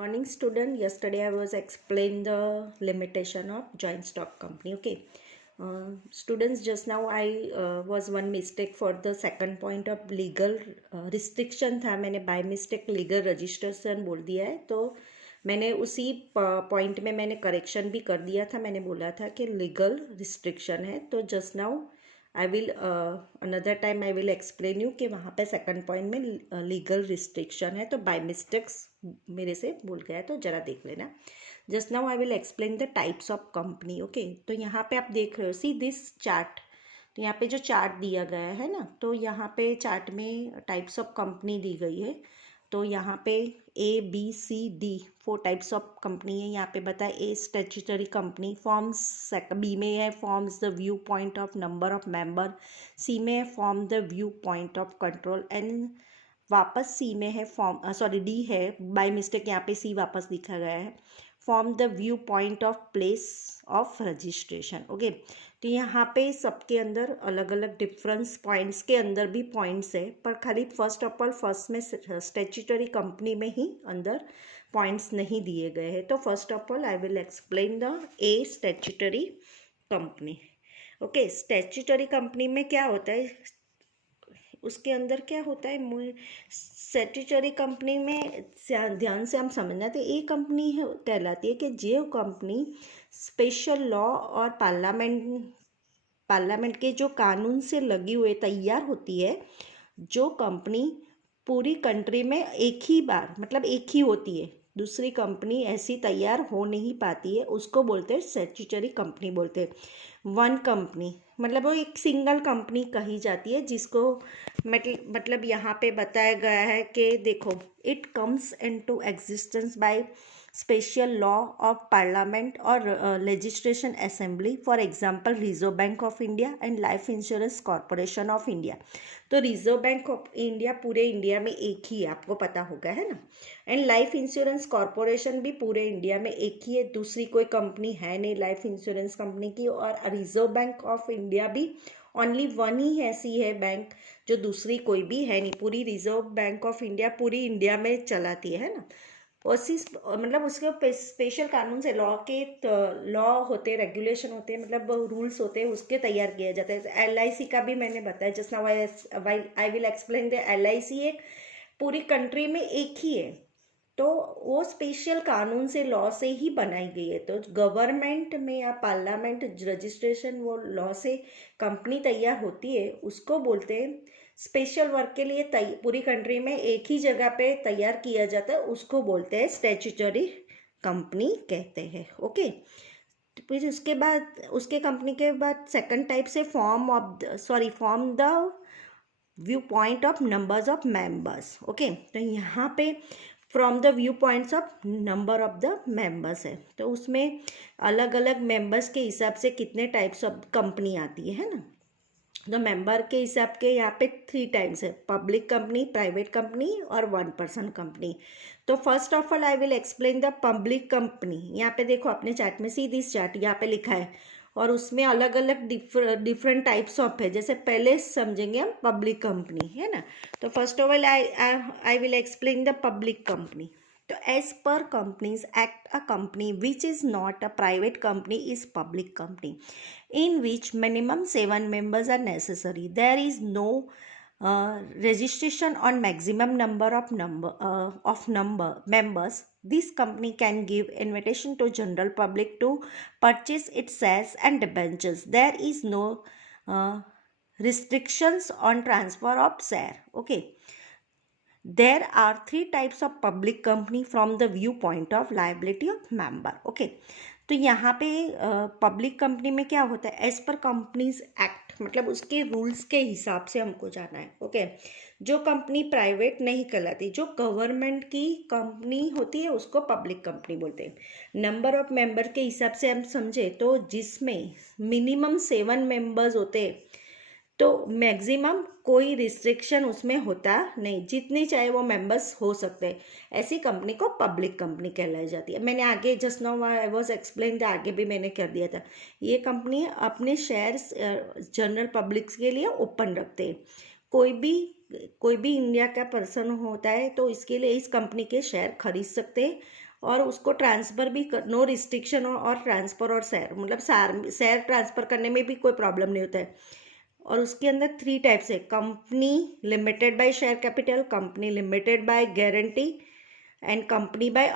morning, student. Yesterday I was explained the limitation of joint stock company. Okay, students, just now I was one mistake for the second point of legal restriction था, मैंने by mistake legal registration बोल दिया है, तो मैंने उसी point में मैंने करेक्शन भी कर दिया था. मैंने बोला था कि लीगल रिस्ट्रिक्शन है, तो just now I will another time I will explain you कि वहाँ पे सेकंड पॉइंट में लीगल रिस्ट्रिक्शन है, तो बाय मिस्टेक्स मेरे से भूल गया है, तो ज़रा देख लेना. Just now I will explain the types of company. Okay, तो यहाँ पे आप देख रहे हो, सी दिस चार्ट. तो यहाँ पे जो चार्ट दिया गया है ना, तो यहाँ पे चार्ट में टाइप्स ऑफ कंपनी दी गई है. तो यहाँ पे ABCD 4 टाइप्स ऑफ कंपनी है. यहाँ पे बताए a statutory company forms, b में है forms the view point of number of member, c में है form the view point of control, and वापस सी में है फॉर्म डी है, बाय मिस्टेक यहाँ पे सी वापस लिखा गया है, form the view point of place of registration. Okay, तो यहाँ पे सबके अंदर अलग अलग डिफरेंस पॉइंट्स के अंदर भी पॉइंट्स है, पर खाली फर्स्ट ऑफ ऑल फर्स्ट में स्टैट्यूटरी कंपनी में ही अंदर पॉइंट्स नहीं दिए गए हैं. तो first of all I will explain the A statutory company. Okay, statutory company में क्या होता है, उसके अंदर क्या होता है. स्टैट्यूटरी कंपनी में ध्यान से हम समझना, तो ये कंपनी है कहलाती है कि जो कंपनी स्पेशल लॉ और पार्लियामेंट के जो कानून से लगी हुई तैयार होती है. जो कंपनी पूरी कंट्री में एक ही बार मतलब एक ही होती है, दूसरी कंपनी ऐसी तैयार हो नहीं पाती है, उसको बोलते हैं स्टैट्यूटरी कंपनी बोलते हैं. वन कंपनी मतलब वो एक सिंगल कंपनी कही जाती है, जिसको मतलब यहाँ पे बताया गया है कि देखो, it comes into existence by special law of parliament और legislation assembly. For example Reserve Bank of India and Life Insurance Corporation of India. तो रिजर्व बैंक ऑफ इंडिया पूरे इंडिया में एक ही है, आपको पता होगा, है ना. एंड लाइफ इंश्योरेंस कॉरपोरेशन भी पूरे इंडिया में एक ही है, दूसरी कोई कंपनी है नहीं लाइफ इंश्योरेंस कंपनी की. और रिजर्व बैंक ऑफ इंडिया भी ओनली वन ही ऐसी है बैंक जो दूसरी कोई भी है नहीं. पूरी रिजर्व बैंक ऑफ इंडिया पूरी इंडिया में चलाती है ना. उसी मतलब उसके स्पेशल कानून से लॉ होते, रेगुलेशन होते, मतलब रूल्स होते हैं, उसके तैयार किया जाता है. LIC का भी मैंने बताया just now I will explain the LIC एक पूरी कंट्री में एक ही है, तो वो स्पेशल कानून से लॉ से ही बनाई गई है. तो गवर्नमेंट में या पार्लियामेंट रजिस्ट्रेशन वो लॉ से कंपनी तैयार होती है, उसको बोलते हैं स्पेशल वर्क के लिए पूरी कंट्री में एक ही जगह पे तैयार किया जाता है, उसको बोलते हैं स्टैट्यूटरी कंपनी कहते हैं. ओके, फिर उसके बाद उसके कंपनी के बाद सेकंड टाइप से form the view point of numbers of members. Okay, तो यहाँ पे from the view points of number of the members है, तो उसमें अलग अलग मेंबर्स के हिसाब से कितने टाइप्स ऑफ कंपनी आती है ना. तो मेंबर के हिसाब के यहाँ पे 3 टाइप्स है, पब्लिक कंपनी, प्राइवेट कंपनी और 1 पर्सन कंपनी. तो first of all I will explain the public company. यहाँ पे देखो अपने चार्ट में, सी दिस चार्ट यहाँ पे लिखा है, और उसमें अलग अलग डिफरेंट टाइप्स ऑफ है. जैसे पहले समझेंगे हम पब्लिक कंपनी, है ना. तो first of all I will explain the public company. तो as per companies act, a company which is not a private company is public company, in which minimum 7 members are necessary. There is no registration on maximum number of members. This company can give invitation to general public to purchase its shares and debentures. There is no restrictions on transfer of share. Okay. There are 3 types of public company from the viewpoint of liability of member. Okay. तो यहाँ पे public company में क्या होता है, as per companies act, मतलब उसके rules के हिसाब से हमको जाना है. ओके, जो कंपनी प्राइवेट नहीं कहलाती, जो गवर्नमेंट की कंपनी होती है, उसको पब्लिक कंपनी बोलते हैं. नंबर ऑफ मेंबर के हिसाब से हम समझे तो जिसमें मिनिमम 7 मेंबर्स होते हैं, तो मैक्सिमम कोई रिस्ट्रिक्शन उसमें होता नहीं, जितनी चाहे वो मेंबर्स हो सकते हैं, ऐसी कंपनी को पब्लिक कंपनी कहलाई जाती है. मैंने आगे just now I was explain the, आगे भी मैंने कर दिया था. ये कंपनी अपने शेयर्स जनरल पब्लिक के लिए ओपन रखते हैं. कोई भी इंडिया का पर्सन होता है तो इसके लिए इस कंपनी के शेयर खरीद सकते हैं और उसको ट्रांसफ़र भी नो रिस्ट्रिक्शन और ट्रांसफ़र और शेयर, मतलब शेयर ट्रांसफ़र करने में भी कोई प्रॉब्लम नहीं होता है। और उसके अंदर 3 टाइप्स है, company limited by share capital, company limited by guarantee and company by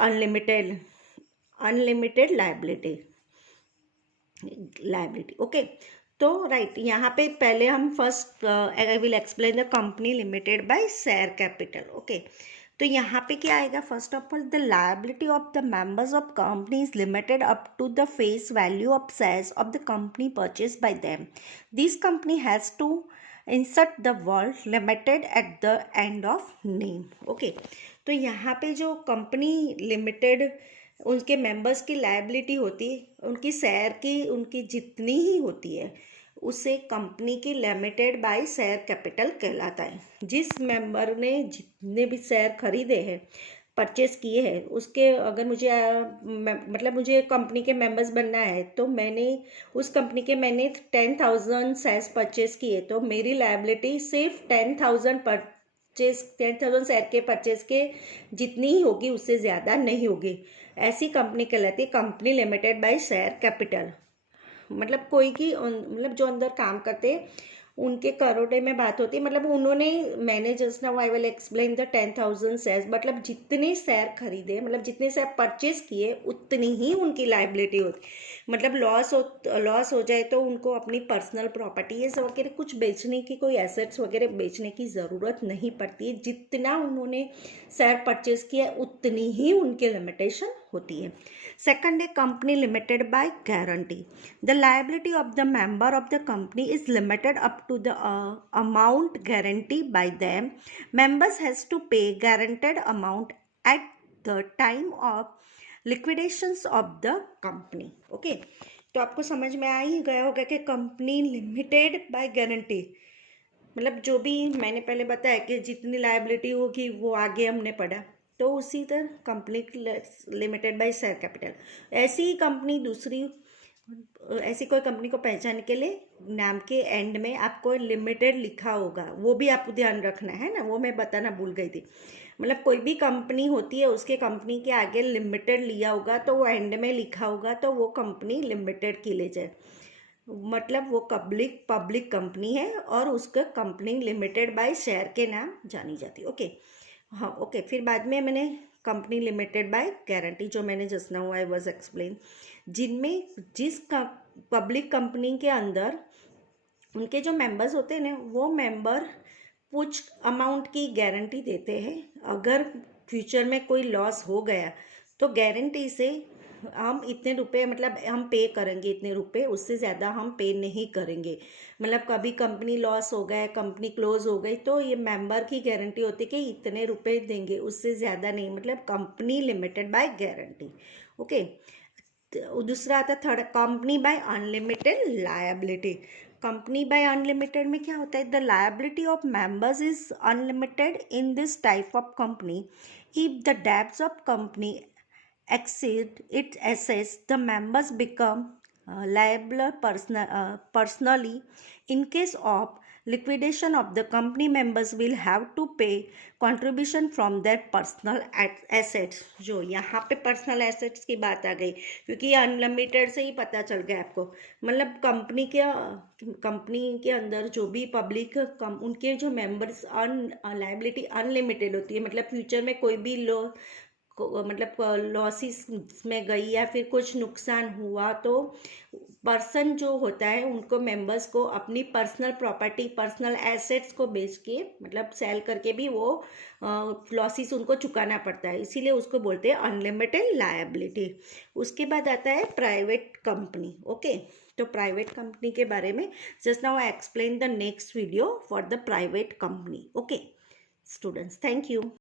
unlimited liability. Okay, तो राइट, यहाँ पे पहले हम first I will explain the company limited by share capital. Okay, तो यहाँ पे क्या आएगा, first of all the liability of the members of company is limited up to the face value of shares of the company purchase by them. This company has to insert the word limited at the end of name. Okay, तो यहाँ पे जो company limited उनके members की liability होती है, उनकी share की उनकी जितनी ही होती है उसे कंपनी की लिमिटेड बाय शेयर कैपिटल कहलाता है। जिस मेंबर ने जितने भी शेयर खरीदे हैं, परचेस किए हैं, उसके अगर मुझे मतलब मुझे कंपनी के मेंबर्स बनना है, तो मैंने उस कंपनी के मैंने 10,000 शेयर्स परचेस किए, तो मेरी लायबिलिटी सिर्फ 10,000 शेयर के परचेस के जितनी ही होगी, उससे ज़्यादा नहीं होगी। ऐसी कंपनी कहलाती है company limited by share capital. मतलब कोई की मतलब जो अंदर काम करते हैं उनके करोड़े में बात होती है, मतलब उन्होंने, मैंने just now I will explain the 10,000 shares, मतलब जितने शेयर खरीदे, मतलब जितने शेयर परचेस किए उतनी ही उनकी लायबिलिटी होती। मतलब लॉस हो जाए तो उनको अपनी पर्सनल प्रॉपर्टी ये सब वगैरह कुछ बेचने की, कोई एसेट्स वगैरह बेचने की ज़रूरत नहीं पड़ती है। जितना उन्होंने शेयर परचेस किया उतनी ही उनकी लिमिटेशन होती है। Second, a company limited by guarantee. The liability of the member of the company is limited up to the amount guaranteed by them. Members has to pay guaranteed amount at the time of liquidations of the company. Okay, तो आपको समझ में आ ही गया होगा कि company limited by guarantee, मतलब जो भी मैंने पहले बताया कि जितनी लायबिलिटी होगी वो आगे हमने पढ़ा, तो उसी तरह company limited by share capital. ऐसी ही कंपनी दूसरी, ऐसी कोई कंपनी को पहचानने के लिए नाम के एंड में आपको लिमिटेड लिखा होगा, वो भी आपको ध्यान रखना है ना, वो मैं बताना भूल गई थी। मतलब कोई भी कंपनी होती है, उसके कंपनी के आगे लिमिटेड लिया होगा तो वो एंड में लिखा होगा, तो वो कंपनी लिमिटेड की ले जाए, मतलब वो पब्लिक कंपनी है और उसका कंपनी लिमिटेड बाय शेयर के नाम जानी जाती है। ओके, हाँ, ओके, फिर बाद में मैंने कंपनी लिमिटेड बाय गारंटी, जो मैंने just now I was explain, जिनमें जिस पब्लिक कंपनी के अंदर उनके जो मेंबर्स होते हैं ना, वो मेंबर कुछ अमाउंट की गारंटी देते हैं। अगर फ्यूचर में कोई लॉस हो गया तो गारंटी से हम इतने रुपए, मतलब हम पे करेंगे इतने रुपए, उससे ज़्यादा हम पे नहीं करेंगे। मतलब कभी कंपनी लॉस हो गया, कंपनी क्लोज हो गई, तो ये मेंबर की गारंटी होती है कि इतने रुपए देंगे, उससे ज़्यादा नहीं, मतलब company limited by guarantee. Okay, दूसरा आता है third, company by unlimited liability. Company by unlimited में क्या होता है, the liability of members is unlimited in this type of company if the debts of company exceed its assets, the members become liable personally. In case of liquidation of the company, members will have to pay contribution from their personal assets. जो यहाँ पे personal assets की बात आ गई, क्योंकि ये unlimited से ही पता चल गया आपको। मतलब कंपनी के अंदर जो भी पब्लिक उनके जो मेंबर्स लायबिलिटी अनलिमिटेड होती है, मतलब फ्यूचर में कोई भी मतलब लॉसेस में गई या फिर कुछ नुकसान हुआ, तो पर्सन जो होता है उनको मेंबर्स को अपनी पर्सनल प्रॉपर्टी, पर्सनल एसेट्स को बेच के, मतलब सेल करके भी वो लॉसेस उनको चुकाना पड़ता है, इसीलिए उसको बोलते हैं अनलिमिटेड लायबिलिटी। उसके बाद आता है प्राइवेट कंपनी। ओके, तो प्राइवेट कंपनी के बारे में just now I explain the next video for the private company. Okay students, thank you.